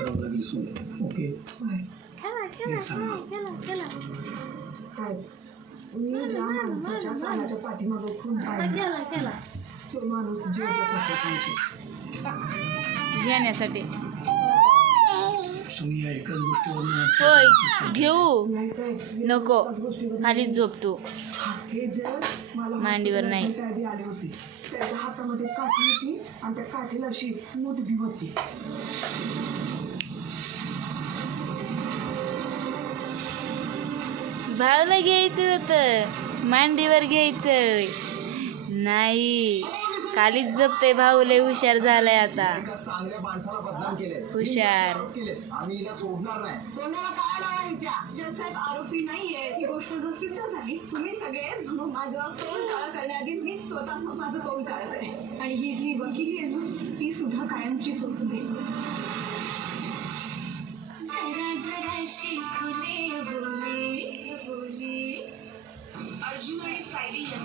करावं लागेल सोड ओके खेळा खेळा खेळा खेळा खेळा साहेब मी ज्या माणसाच्या कानाच्या पाठीमागे खून आता पाहिजे खेळा खेळा तो माणूस जीव जगत पाहिजे घेण्यासाठी. तुम्ही या एकाच गोष्टीवर होय घेऊ. नको. खालीच झोप तू. हे मला मांडीवर नाही. आले होते. त्याच्या हातामध्ये काठी होती आणि त्या काठीला अशी मूठ होती. भावला घ्यायचं होतं. मांडीवर घ्यायचं. नाही कालीच जपते भाऊ लय हुशार झालाय आता. हुशार. आरोपी नाहीये ही गोष्ट जर सिद्ध झाली. तुम्ही सगळे माझं तोंड करण्याआधी मी स्वतः माझं तोंड काढत आहे 哎。